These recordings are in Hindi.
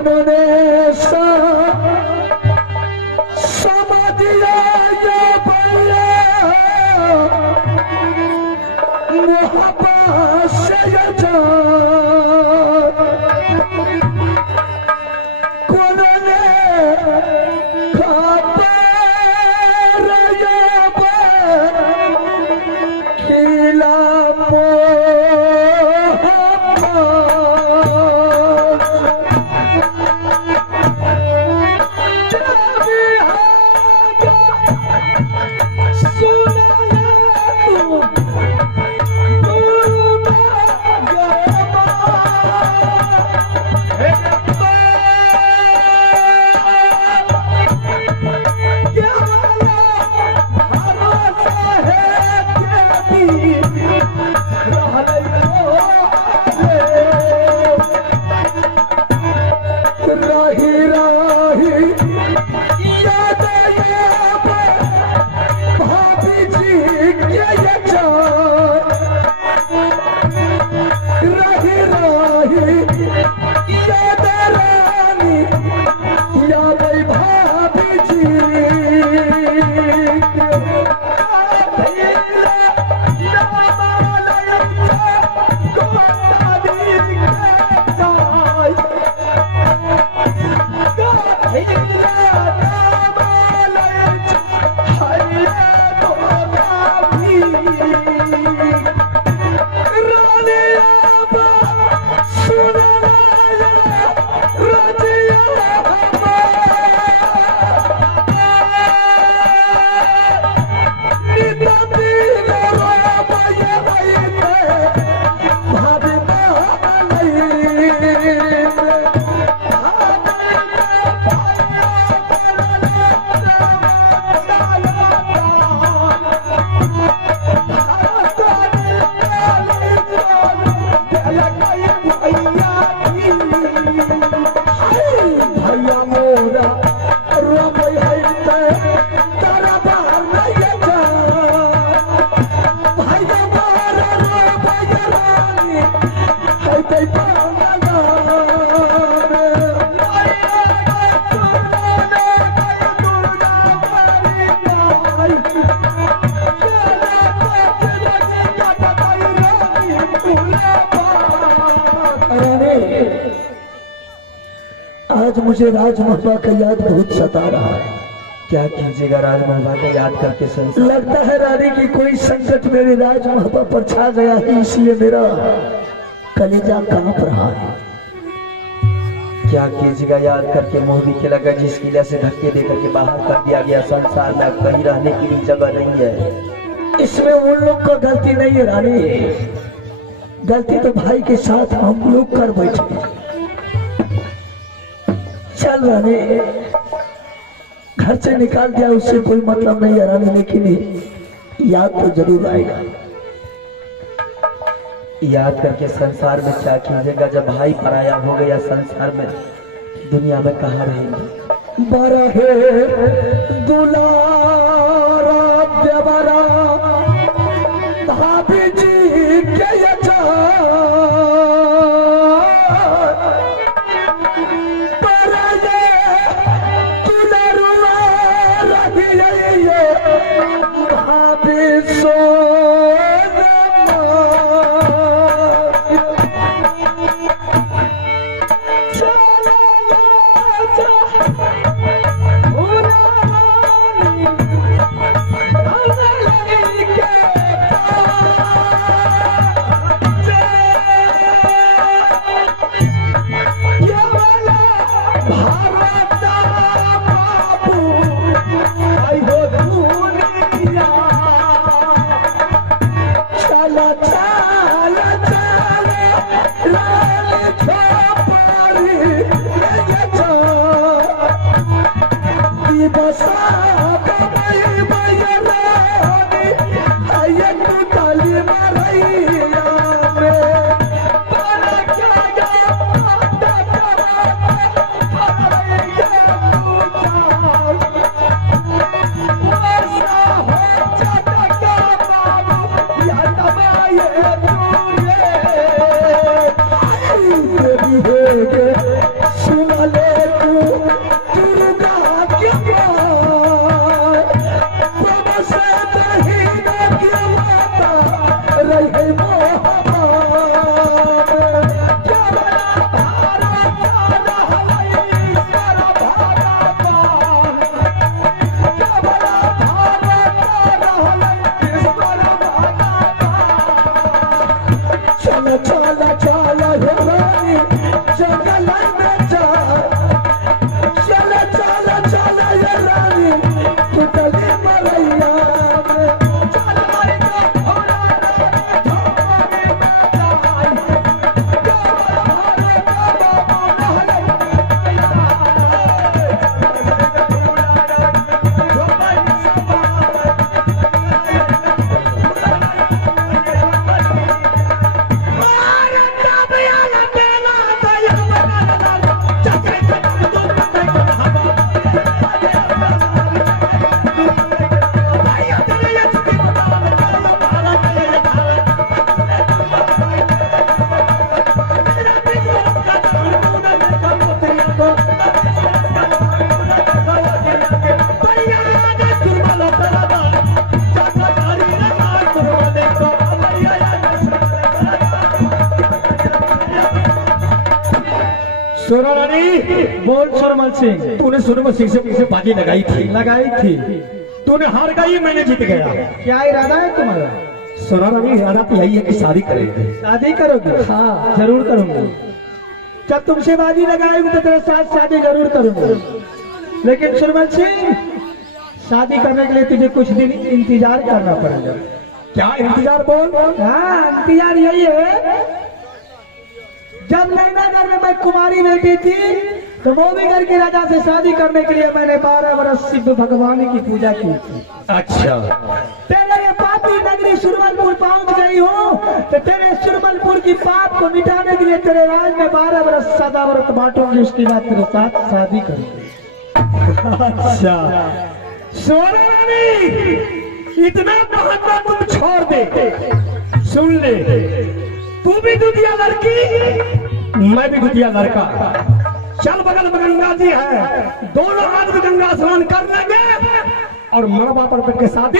उन्होंने समाधिया ये बल्ला मोहब्बत से ये उन्होंने खिला आज मुझे राजमहबा का याद बहुत सता रहा है। क्या कीजिएगा राजमहबा का याद करके संसार। लगता है रानी की कोई संकट मेरे राजमहबा पर छा गया है, इसलिए मेरा कलेजा कांप रहा है। क्या कीजिएगा याद करके मुंह भी लगा, जिस किला से धक्के देकर के बाहर कर दिया गया। संसार में कहीं रहने की भी जगह नहीं है। इसमें उन लोग का गलती नहीं है रानी, गलती तो भाई के साथ हम लोग कर बैठे। चल रानी, घर से निकाल दिया उससे कोई मतलब नहीं है रानी, लेकिन याद तो जरूर आएगा। याद करके संसार में क्या कीजिएगा, जब भाई पराया हो गया संसार में, दुनिया में कहाँ रहेंगे। बड़ा है दुलारा देवरा भाभी जी के सुन सोना रानी, बोल सुरमल सिंह। तूने सुरमल सिंह से बाजी लगाई थी, तूने हार गई, मैंने जीत गया। क्या इरादा है तुम्हारा? सोना रानी, इरादा तो यही है कि शादी करेंगे। शादी करोगे? हाँ। जरूर करूंगी। जब तुमसे बाजी लगाएंगे तो तेरे साथ शादी जरूर करूंगी। लेकिन सुरमल सिंह, शादी करने के लिए तुझे कुछ दिन इंतजार करना पड़ेगा। क्या इंतजार? बोल। हाँ, इंतजार यही है, जब नैनागढ़ में मैं कुमारी बैठी थी तो मोबीगढ़ के राजा से शादी करने के लिए मैंने 12 वर्ष शिव भगवान की पूजा की थी। अच्छा। तेरे ये पापी नगरी सुरमलपुर पहुंच गई हूँ तो तेरे सुरमलपुर की पाप को मिटाने के लिए तेरे राज में 12 वर्ष सदा व्रत बांटूंगी, उसके बाद तेरे साथ शादी करूंगी। अच्छा सोना रानी, इतना बहाना तुम छोड़ दे। सुन ले, तू भी दुधिया लड़की, मैं भी दुधिया लड़का। चल बगल में गंगा जी है, दोनों आदमी गंगा स्नान कर लेंगे और मड़बा पर बैठ के शादी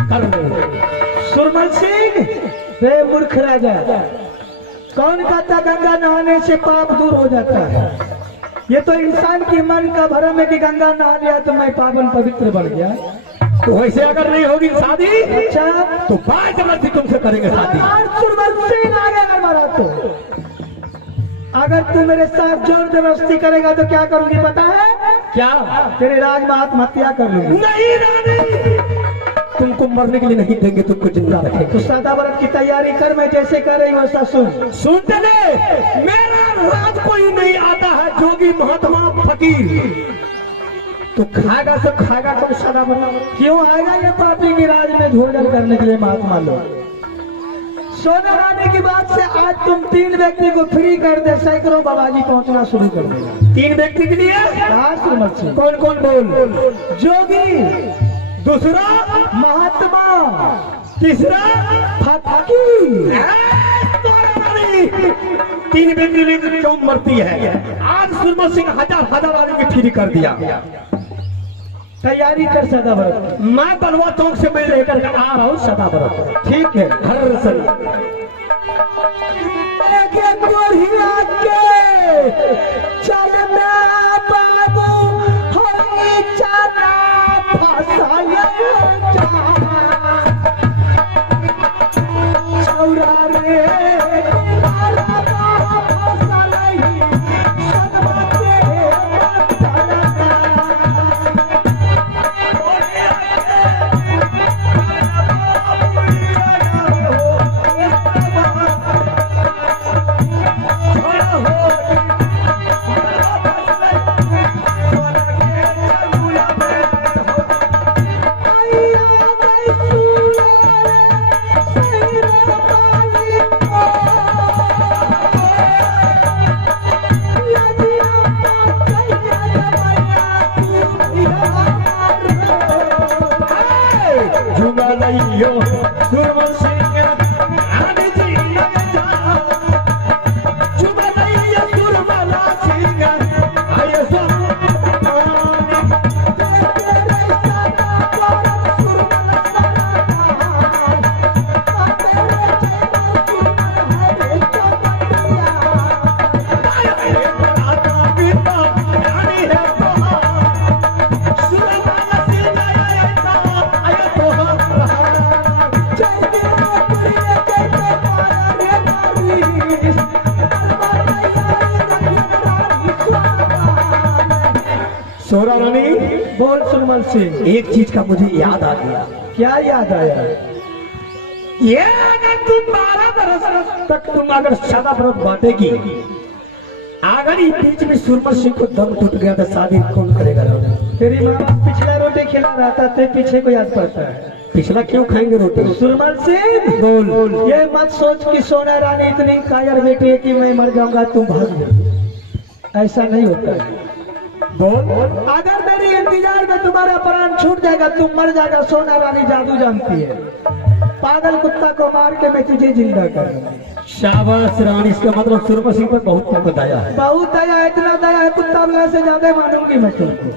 कर लेंगे। सुरमल सिंह, वे मूर्ख राजा, कौन कहता गंगा नहाने से पाप दूर हो जाता है? ये तो इंसान की मन का भ्रम है कि गंगा नहा लिया तो मैं पावन पवित्र बन गया। तो वैसे अगर नहीं होगी शादी, अच्छा, तो बात जबरदस्ती तुमसे करेंगे शादी। और सुरमल सिंह आगे अगर मारा तो, अगर तू मेरे साथ जोर जबरदस्ती करेगा तो क्या करूंगी पता है? क्या? तेरे राज में आत्महत्या कर लूंगी। नहीं रानी, तुमको मरने के लिए नहीं देंगे, तुमको जिंदा रखेंगे। तो सादा व्रत की तैयारी कर, मैं जैसे कर रही वैसा सुन। सुनते ले, मेरा राज कोई नहीं आता है, जोगी महात्मा फकीर। तो खाएगा तो खाएगा कौन सादा व्रत? क्यों आएगा ये पापी की राज में भोजन करने के लिए महात्मा लोग? सोना रानी की बात से आज तुम 3 व्यक्ति को फ्री कर दे, सैकड़ों बाबाजी पहुंचना शुरू कर देगा। 3 व्यक्ति के लिए? हाँ सुरमल सिंह। कौन कौन बोल? जोगी, दूसरा महात्मा, तीसरा फकीर। 3 व्यक्ति लेकर क्यों मरती है? आज सुरमल सिंह हजार आदमी की फ्री कर दिया। तैयारी कर सदा व्रत। मैं बलवा चौक से मैं लेकर के आ रहा हूँ सदा व्रत। ठीक है। हर सन चल बाबू होई चला फसाया चौरा रे सोरा रानी, बोल सुरमल सिंह। एक चीज का मुझे याद आ गया। क्या याद आया? ये अगर तुम 12 बरस तक तुम अगर सदा व्रत बांटेगी, अगर इस बीच में सुरमल सिंह को दम टूट गया तो शादी कौन करेगा? तेरी माँ पिछला रोटी खिला रहा था, ते पीछे को याद पड़ता है। पिछला क्यों खाएंगे रोटी? सुरमल सिंह, बोल। ये मत सोच कि सोना रानी इतनी कायर बेटी है कि मैं मर जाऊंगा तुम भाग जाओ, ऐसा नहीं होता है। बोल। अगर मेरी इंतजार में तुम्हारा प्राण छूट जाएगा, तुम मर जाएगा। सोना रानी जादू जानती है, पागल कुत्ता को मार के मैं तुझे जिंदा कर दूंगी। शाबाश रानी, इसका मतलब सुरमल सिंह पर बहुत दया है। बहुत दया, इतना दया है कुत्ता वगैरह से ज्यादा मानूंगी मैं तुमको।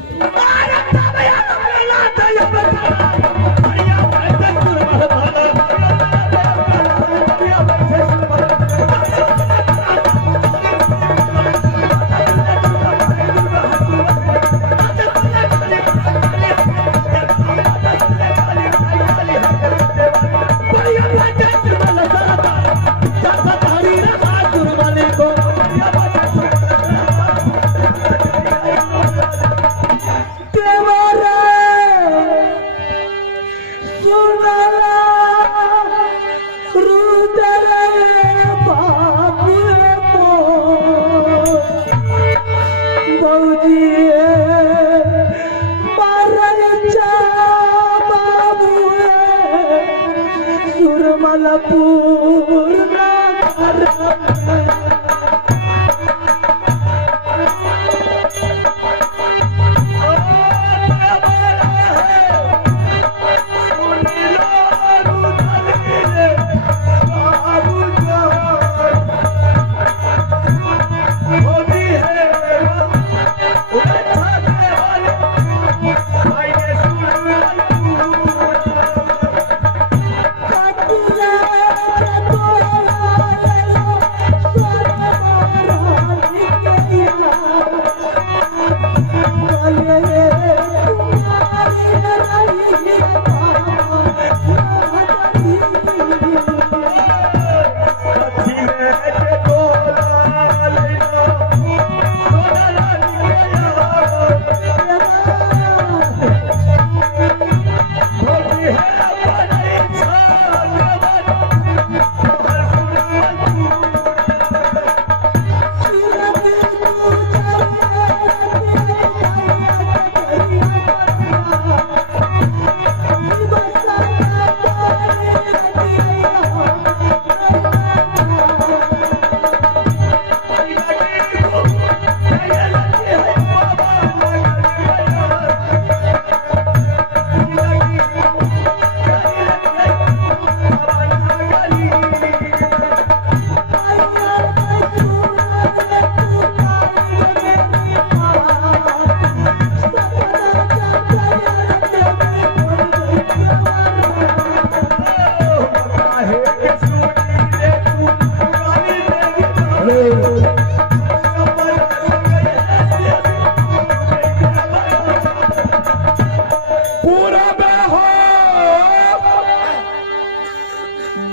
पूरा में हो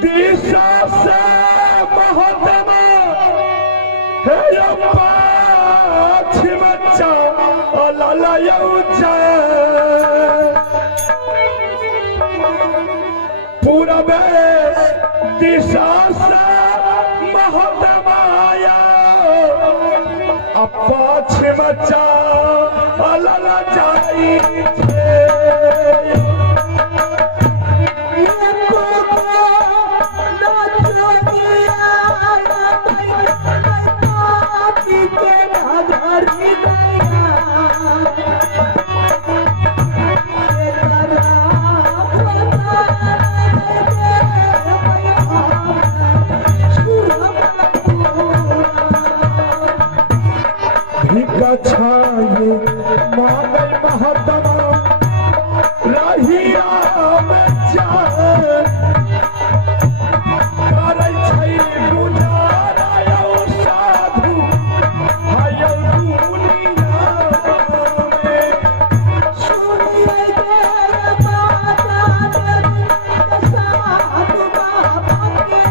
दिशा से महतमा है यो पाछिम चा अलाला यौचा पूरा में दिशा से महतमाया पाछिम चा अलाला जाई छाये मानव महतमा रहिया में जाए करे छै गुजारा यौ साधु हायौ दुनिया में सुनिए रे बाता साधु बाबा के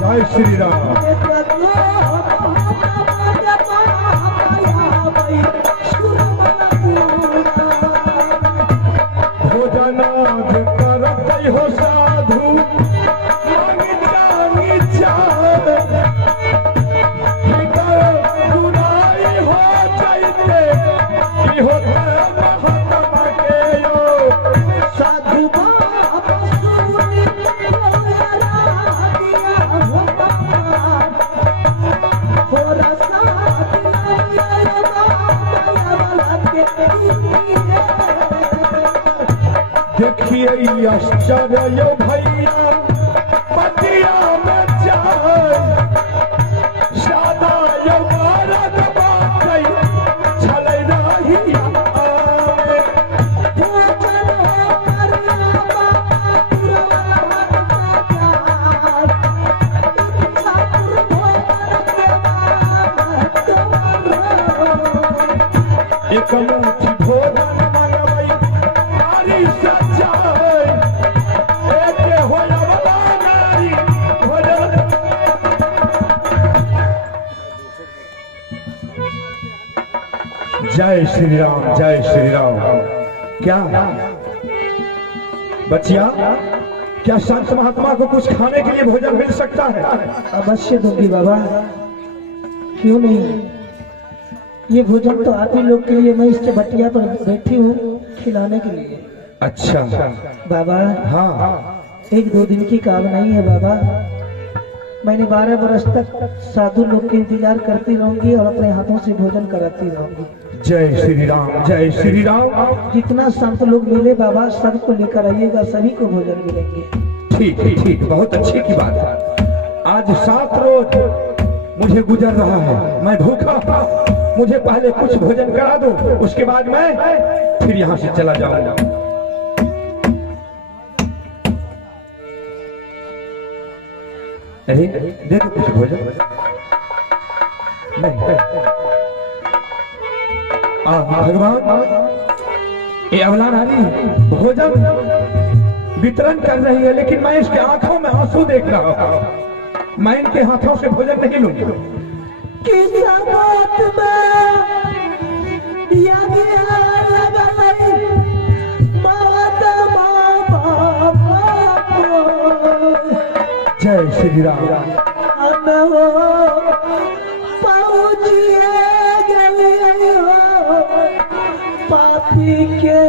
जय श्री राम। हो साधु बुराई हो जाइते हो महतमा के यो साधु देखिए आश्चर्य यो भैया पतिया में जाए सादा यो भारत बाकै छलै रही आवे भोजन हो करिया बाबा एक मुट्ठी भोजन मंगबै नारी सच्चाई एके होला वाला नारी भोजन जय श्री राम जय श्री राम। क्या बच्चिया क्या संत महात्मा को कुछ खाने के लिए भोजन मिल सकता है? अवश्य दूंगी बाबा, क्यों नहीं। ये भोजन तो आप ही लोग के लिए, मैं इसके बटिया पर बैठी हूँ खिलाने के लिए। अच्छा बाबा हाँ, एक दो दिन की काम नहीं है बाबा, मैंने 12 बरस तक साधु लोग के इंतजार करती रहूंगी और अपने हाथों से भोजन कराती रहूंगी। जय श्री राम जय श्री राम। जितना संत लोग मिले बाबा सबको लेकर आइएगा, सभी को भोजन मिलेंगे। ठीक ठीक ठीक, बहुत अच्छी की बात है। आज 7 रोज मुझे गुजर रहा है, मैं भूखा, मुझे पहले कुछ भोजन करा दो, उसके बाद मैं फिर यहाँ से चला जाऊंगा। अरे दे दो कुछ भोजन। नहीं भगवान, ये अवला नारी भोजन वितरण कर रही है, लेकिन मैं इसके आंखों में आंसू देख रहा हूँ। मैं इनके हाथों से भोजन नहीं लूंगा। किस बात में दिया गया लगाई जय श्री राम। पहुँचिए गए हो पापी के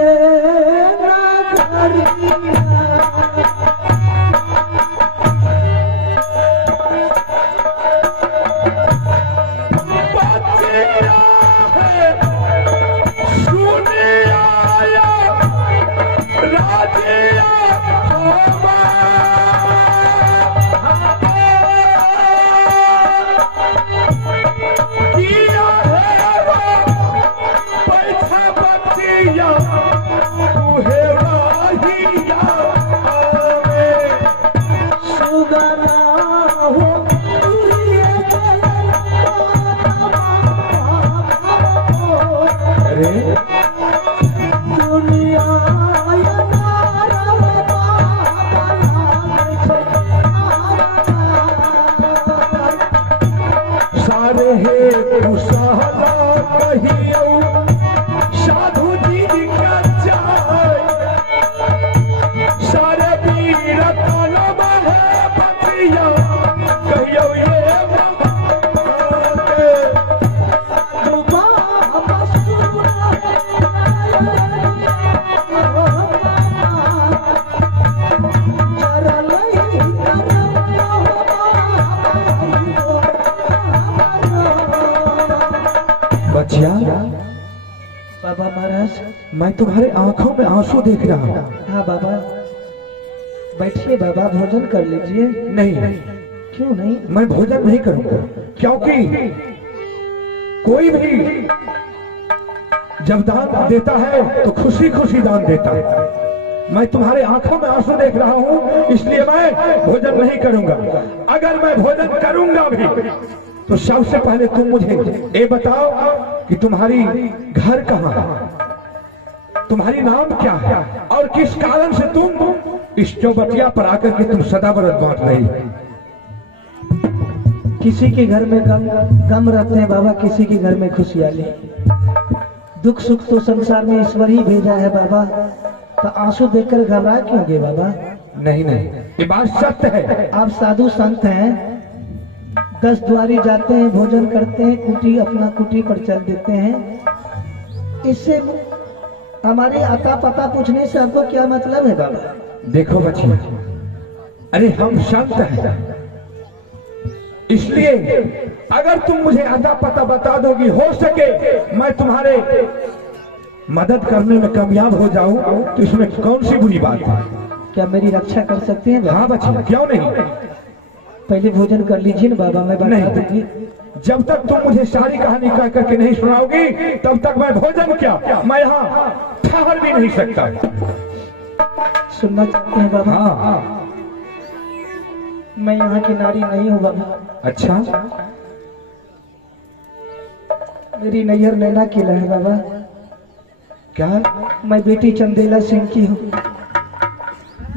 Yeah. अरे हे कुशला कहियो साधु जी क्या चाहे सारे वीर तलब है बतिया कहियो ये बच्चिया, बाबा महाराज। मैं तुम्हारे आंखों में आंसू देख रहा हूँ। हाँ बाबा, बैठिए बाबा, भोजन कर लीजिए। नहीं, क्यों नहीं? मैं भोजन नहीं करूंगा, क्योंकि कोई भी जब दान देता है तो खुशी खुशी दान देता है। मैं तुम्हारे आंखों में आंसू देख रहा हूँ, इसलिए मैं भोजन नहीं करूंगा। अगर मैं भोजन करूंगा भी तो सबसे पहले तुम मुझे ये बताओ कि तुम्हारी घर कहाँ है, तुम्हारी नाम क्या है, और किस कारण से तुम इस चौबटिया पर आकर के तुम सदा बरत बांट रही। किसी के घर में गम रहते हैं बाबा, किसी के घर में खुशहाली। दुख सुख तो संसार में ईश्वर ही भेजा है बाबा, तो आंसू देखकर घबरा क्यों गए बाबा? नहीं नहीं, ये बात सत्य है। आप साधु संत हैं, 10 द्वारी जाते हैं, भोजन करते हैं, कुटी अपना कुटी पर चल देते हैं। इससे हमारे आता पता पूछने से आपको क्या मतलब है बाबा? देखो बच्चिया, अरे हम संत हैं, इसलिए अगर तुम मुझे आता पता बता दोगी, हो सके मैं तुम्हारे मदद करने में कामयाब हो जाऊं, तो इसमें कौन सी बुरी बात है? क्या मेरी रक्षा कर सकते हैं बाबा? हाँ बच्चिया, क्यों नहीं। पहले भोजन कर लीजिए ना बाबा, मैं बता दूंगी। जब तक तुम मुझे सारी कहानी कह करके नहीं सुनाओगी, तब तक मैं भोजन क्या, मैं यहाँ ठहर भी नहीं सकता। सुनना चाहते हैं बाबा? हाँ, मैं यहाँ की नारी नहीं हूँ बाबा। अच्छा, मेरी नैहर नैना किला है बाबा। क्या? मैं बेटी चंदेला सिंह की हूँ।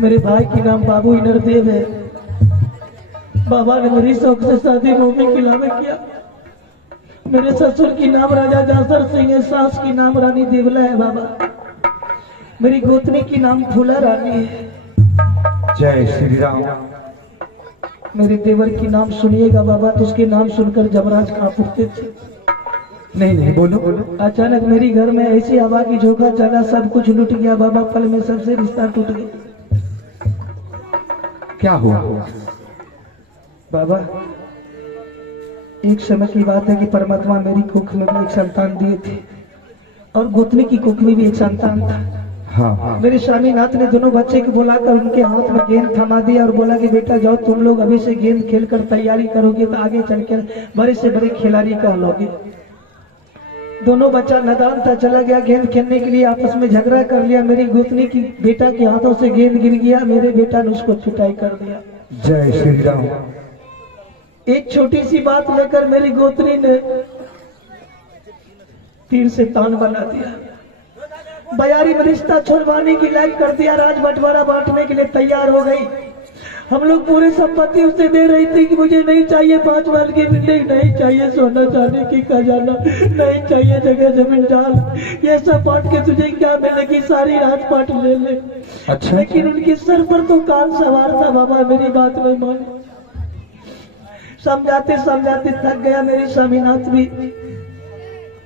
मेरे भाई की नाम बाबू इनरदेव है। बाबा ने मेरी शौक से शादी मोमी किला में किया। मेरे ससुर की नाम राजा जासर सिंह है, सास की नाम रानी देवला है बाबा। मेरी गोतनी की नाम फूला रानी है। जय श्री राम। मेरे देवर की नाम सुनिएगा बाबा, तो उसके नाम सुनकर जमराज कांप उठते थे। नहीं नहीं, बोलो बोलो। अचानक मेरी घर में ऐसी हवा की झोंका चला, सब कुछ लुट गया बाबा। पल में सबसे रिश्ता टूट गया। क्या हुआ बाबा? एक समय की बात है कि परमात्मा मेरी कुख में भी एक संतान दिए थे, और गोतनी की कुख में भी एक संतान था। हाँ हाँ, मेरे स्वामीनाथ ने दोनों बच्चे को बुलाकर उनके हाथ में गेंद थमा दिया और बोला कि बेटा जाओ, तुम लोग अभी से गेंद खेलकर तैयारी करोगे तो आगे चलकर बड़े से बड़े खिलाड़ी कहलोगे। दोनों बच्चा नादान था, चला गया गेंद खेलने के लिए, आपस में झगड़ा कर लिया। मेरी गोतनी की बेटा के हाथों से गेंद गिर गया, मेरे बेटा ने उसको पिटाई कर दिया। जय श्री राम। एक छोटी सी बात लेकर मेरी गोतनी ने तीर से तान बना दिया। बयारी में रिश्ता छोड़वाने की लायक कर दिया। राज बंटवारा बांटने के लिए तैयार हो गई। हम लोग पूरी संपत्ति उसे दे रही थी कि मुझे नहीं चाहिए 5 माल की बिल्डिंग, नहीं चाहिए सोना चांदी की खजाना, नहीं चाहिए जगह जमीन डाल, ये सब बांट के तुझे क्या मिलेगी, सारी राजपाट ले ले। अच्छा, लेकिन उनके सर पर तो कान सवार था बाबा, मेरी बात नहीं मानी। समझाते समझाते थक गया। मेरे स्वामीनाथ भी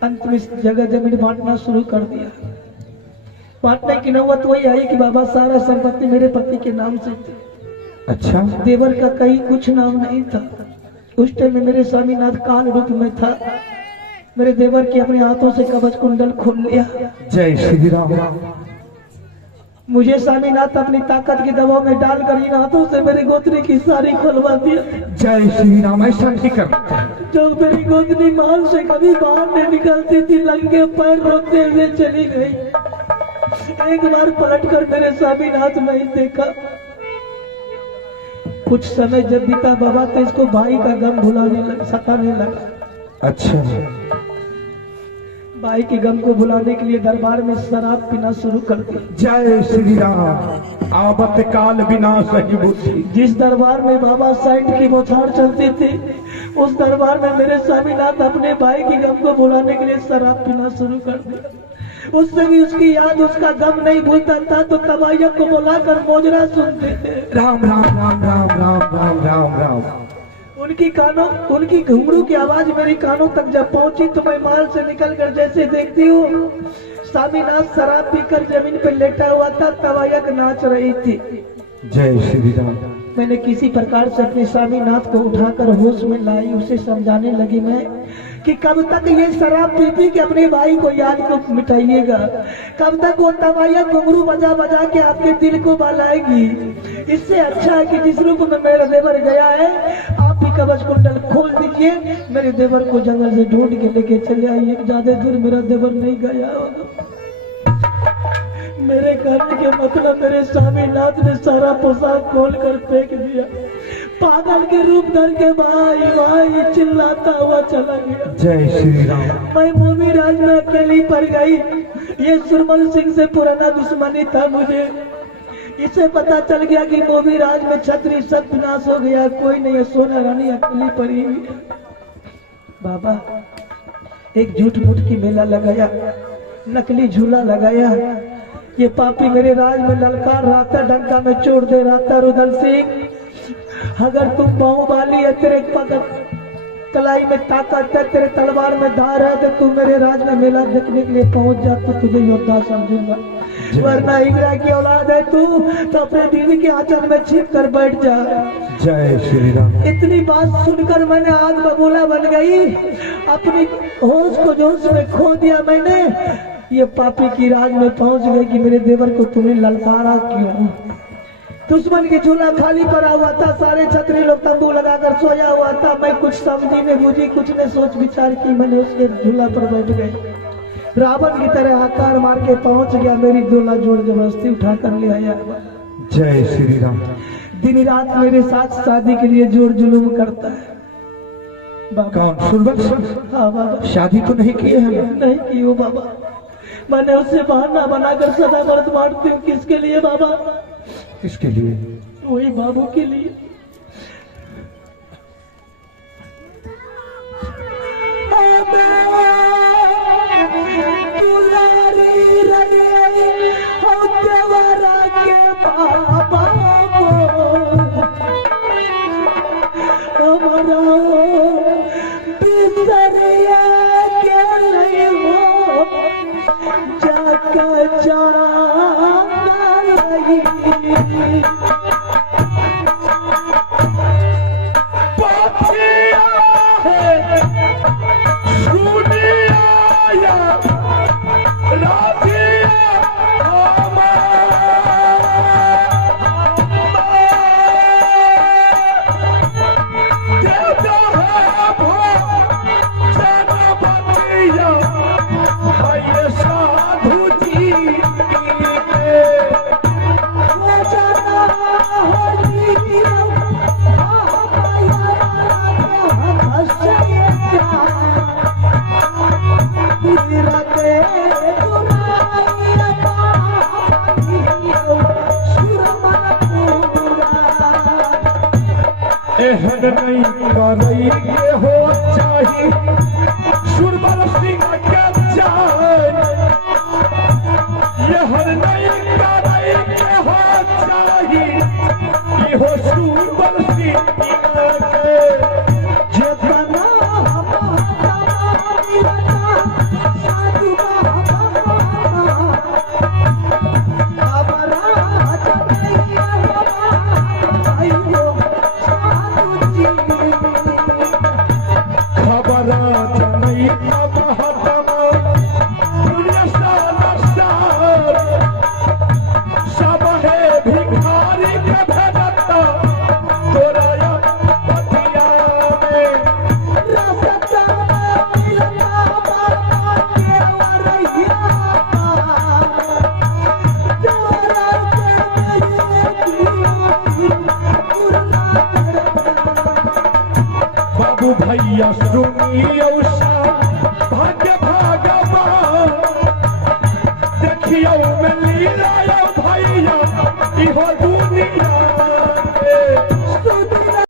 अंत में जगह जमीन बांटना शुरू कर दिया। बांटने की नौबत वही आई कि बाबा सारा संपत्ति मेरे पति के नाम से थी। अच्छा, देवर का कहीं कुछ नाम नहीं था। उस टाइम में मेरे स्वामीनाथ काल रूप में था। मेरे देवर की अपने हाथों से कवच कुंडल खोल लिया। जय श्री राम। मुझे स्वामीनाथ अपनी ताकत के दबाव में डालकर इन हाथों से मेरी गोतनी की सारी खोलवा दिया। जय श्री राम। ऐसा नहीं करते। जब मेरी गोतनी माल से कभी बाहर नहीं निकलती थी, लंगे पैर रोते हुए चली गई। एक बार पलटकर मेरे स्वामीनाथ नहीं देखा। कुछ समय जब बीता बाबा, तो इसको भाई का गम भुलाने लगा, सताने लगा। अच्छा, भाई के गम को भुलाने के लिए दरबार में शराब पीना शुरू कर दी। जय श्री राम। आवत काल विनाश ही बुद्धि। जिस दरबार में बाबा साइंट की बौछार चलती थी, उस दरबार में मेरे स्वामीनाथ अपने भाई की गम को भुलाने के लिए शराब पीना शुरू कर दिया। उससे भी उसकी याद, उसका गम नहीं भूलता था, तो तबायत को बुलाकर मोजरा सुनते थे। राम राम राम राम राम राम राम राम। उनकी घुंघरू की आवाज मेरी कानों तक जब पहुंची तो मैं महल से निकलकर जैसे देखती हूँ, स्वामीनाथ शराब पीकर जमीन पर लेटा हुआ था, तबायत नाच रही थी। जय श्री राम। मैंने किसी प्रकार से अपने स्वामीनाथ को उठाकर होश में लाई, उसे समझाने लगी मैं कि कब तक ये शराब पी पी के अपने भाई को याद को मिटाइएगा, कब तक वो तबायत घुंघरू बजा बजा के आपके दिल को बहलाएगी। इससे अच्छा है कि जिस रूप में मेरा देवर गया है, आप ही कवच कुंडल खोल दीजिए, मेरे देवर को जंगल से ढूंढ के लेके चले आइए। ज्यादा दूर मेरा देवर नहीं गया होगा। मेरे कहने के मतलब मेरे स्वामीनाथ ने सारा पोशाक खोल कर फेंक दिया, पागल के रूप धर के भाई भाई चिल्लाता हुआ चला गया। जय श्री राम। मैं मोमी राज में अकेली पड़ गई। ये सुरमल सिंह से पुराना दुश्मनी था मुझे। इसे पता चल गया कि मोमी राज में छतरी सब विनाश हो गया, कोई नहीं है, सोना रानी अकेली पड़ी हुई है। बाबा एक झूठ मूठ की मेला लगाया, नकली झूला लगाया। ये पापी मेरे राज में ललकार रहा था, डंका में चोट दे रहा था। रुदल सिंह, अगर तुम बाहुबली है, तेरे कलाई में ताकत है, तेरे तलवार में धार है, तो तू मेरे राज में मेला देखने के लिए पहुंच जा, तो तुझे योद्धा समझूंगा। वरना इंदिरा की औलाद है तू, तो अपने बीवी के आंचल में छिप कर बैठ जा। जय श्री राम। इतनी बात सुनकर मैंने आग बबूला बन गई, अपनी होश को जोश में खो दिया मैंने। ये पापी की राज में पहुंच गई कि मेरे देवर को तूने ललकारा क्यों। दुश्मन की झूला खाली पड़ा हुआ था, सारे छतरी लोग तंबू लगाकर सोया हुआ था। मैं कुछ समझी ने बूझी, कुछ ने सोच विचार की, मैंने उसके झूला पर बैठ गई। रावण की तरह आकार मार के पहुंच गया, मेरी डोला जोड़ जबरदस्ती उठा कर ले आया। जय श्री राम। दिन रात मेरे साथ शादी के लिए जोर जुलूम करता है। कौन? सुरबल सिंह? हाँ बाबा। शादी तो नहीं की है? नहीं की हो बाबा। मैंने उससे बहाना बनाकर सदा मर्द मारती हूँ। किसके लिए बाबा? किसके लिए? वही बाबू के लिए। एहन नहीं करई के हो चाही सुरबल सिंह के जान। एहन नहीं करई के हो चाही इहो सुरबल सिंह के। जितना भैया सुनियो भाग्य भगवान अखियों में लीला भैया इहो दुनिया